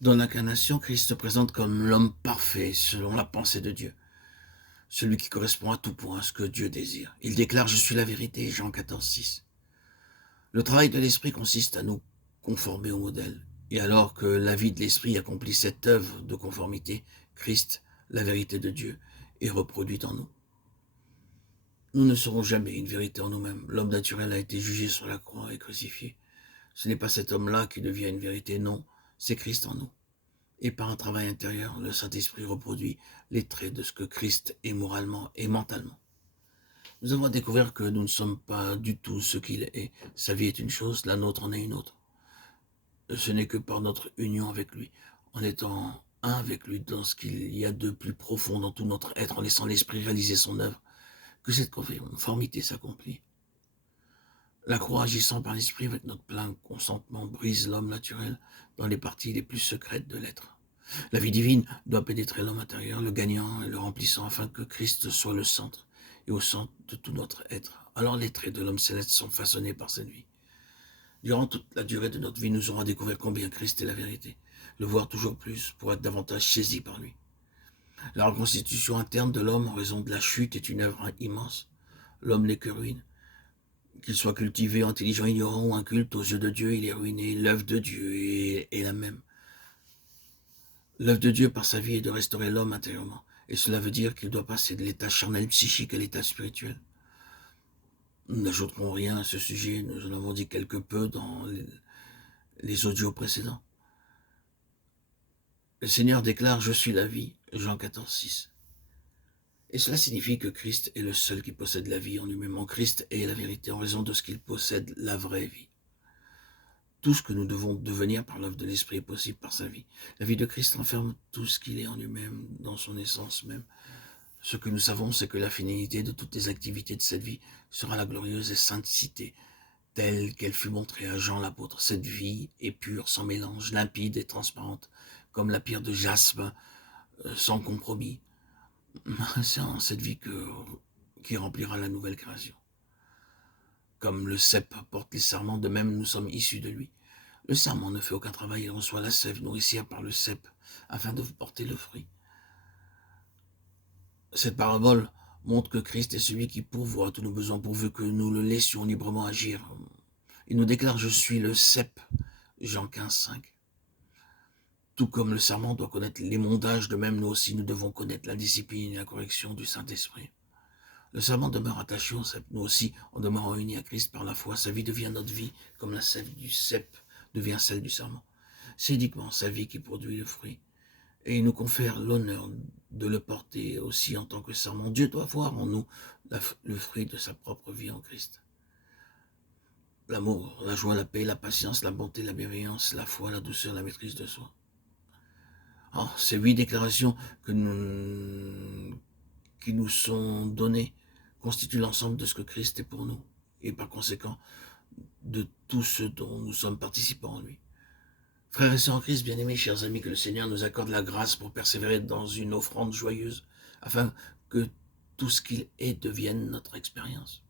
Dans l'incarnation, Christ se présente comme l'homme parfait selon la pensée de Dieu, celui qui correspond à tout point à ce que Dieu désire. Il déclare « Je suis la vérité » Jean 14,6. Le travail de l'Esprit consiste à nous conformer au modèle. Et alors que la vie de l'Esprit accomplit cette œuvre de conformité, Christ, la vérité de Dieu, est reproduite en nous. Nous ne serons jamais une vérité en nous-mêmes. L'homme naturel a été jugé sur la croix et crucifié. Ce n'est pas cet homme-là qui devient une vérité, non, c'est Christ en nous. Et par un travail intérieur, le Saint-Esprit reproduit les traits de ce que Christ est moralement et mentalement. Nous avons découvert que nous ne sommes pas du tout ce qu'il est. Sa vie est une chose, la nôtre en est une autre. Ce n'est que par notre union avec lui, en étant un avec lui dans ce qu'il y a de plus profond dans tout notre être, en laissant l'Esprit réaliser son œuvre, que cette conformité s'accomplit. La croix agissant par l'Esprit avec notre plein consentement brise l'homme naturel dans les parties les plus secrètes de l'être. La vie divine doit pénétrer l'homme intérieur, le gagnant et le remplissant afin que Christ soit le centre et au centre de tout notre être. Alors les traits de l'homme céleste sont façonnés par cette vie. Durant toute la durée de notre vie, nous aurons découvert combien Christ est la vérité, le voir toujours plus pour être davantage saisi par lui. La reconstitution interne de l'homme en raison de la chute est une œuvre immense. L'homme n'est que ruine. Qu'il soit cultivé, intelligent, ignorant ou inculte, aux yeux de Dieu, il est ruiné. L'œuvre de Dieu est la même. L'œuvre de Dieu par sa vie est de restaurer l'homme intérieurement. Et cela veut dire qu'il doit passer de l'état charnel psychique à l'état spirituel. Nous n'ajouterons rien à ce sujet, nous en avons dit quelque peu dans les audios précédents. Le Seigneur déclare « Je suis la vie » Jean 14,6. Et cela signifie que Christ est le seul qui possède la vie en lui-même. En Christ est la vérité en raison de ce qu'il possède, la vraie vie. Tout ce que nous devons devenir par l'œuvre de l'Esprit est possible par sa vie. La vie de Christ renferme tout ce qu'il est en lui-même, dans son essence même. Ce que nous savons, c'est que la finalité de toutes les activités de cette vie sera la glorieuse et sainte cité, telle qu'elle fut montrée à Jean l'apôtre. Cette vie est pure, sans mélange, limpide et transparente, comme la pierre de jaspe, sans compromis. C'est en cette vie qui remplira la nouvelle création. Comme le cep porte les sarments, de même nous sommes issus de lui. Le sarment ne fait aucun travail, il reçoit la sève nourricière par le cep, afin de porter le fruit. Cette parabole montre que Christ est celui qui pourvoit tous nos besoins, pourvu que nous le laissions librement agir. Il nous déclare « Je suis le cep » Jean 15,5. Tout comme le serment doit connaître l'émondage, de même nous aussi nous devons connaître la discipline et la correction du Saint-Esprit. Le serment demeure attaché au cep. Nous aussi, en demeurant unis à Christ par la foi, sa vie devient notre vie, comme la sève du cep devient celle du serment. C'est uniquement sa vie qui produit le fruit. Et il nous confère l'honneur de le porter aussi en tant que serment. Dieu doit voir en nous le fruit de sa propre vie en Christ. L'amour, la joie, la paix, la patience, la bonté, la bienveillance, la foi, la douceur, la maîtrise de soi. Or, ces 8 déclarations qui nous sont données constituent l'ensemble de ce que Christ est pour nous, et par conséquent, de tout ce dont nous sommes participants en lui. Frères et sœurs en Christ, bien-aimés, chers amis, que le Seigneur nous accorde la grâce pour persévérer dans une offrande joyeuse, afin que tout ce qu'il est devienne notre expérience.